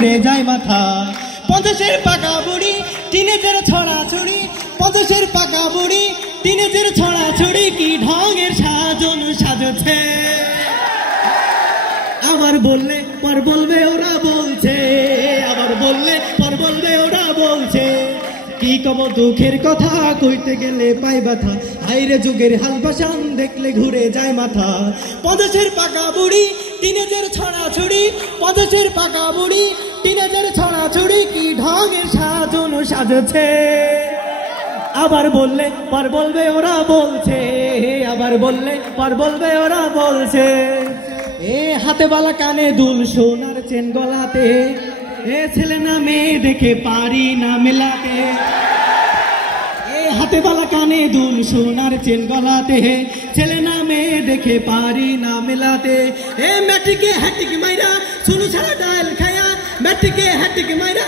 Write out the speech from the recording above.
ঘুরে যায় মাথা। 50-এর পাকা বুড়ি টিনেজের ছড়াছড়ি, 50-এর পাকা বুড়ি টিনেজের ছড়াছড়ি, কি ঢঙের সাজন সাজছে। আবার বললে পর বলবে ওরা বলছে, আবার বললে পর বলবে ওরা বলছে। কি কব দুঃখের কথা কইতে গেলে পাই ব্যথা, হাইরে যুগের হাল পাশান দেখলে ঘুরে যায় মাথা। 50-এর পাকা বুড়ি টিনেজের ছড়াছড়ি, 50-এর পাকা বুড়ি টিনেজের ছড়াছড়ি, কি ঢঙের সাজন সাজছে। আবার বললে পর বলবে ওরা বলছে, আবার বললে পর বলবে ওরা বলছে। এ হাতে বালা কানে দুল সোনার চেন গলাতে, এ ছেলে না মেয়ে দেখে পারি না মেলাতে। এ হাতে বালা কানে দুল সোনার চেন গলাতে, ছেলে না মেয়ে দেখে পারি না মেলাতে। এ ম্যাট্রিকে হ্যাট্রিক মাইরা শুনু ছাড়া ডাল খায়া, ম্যাট্রিকে হ্যাট্রিক মাইরা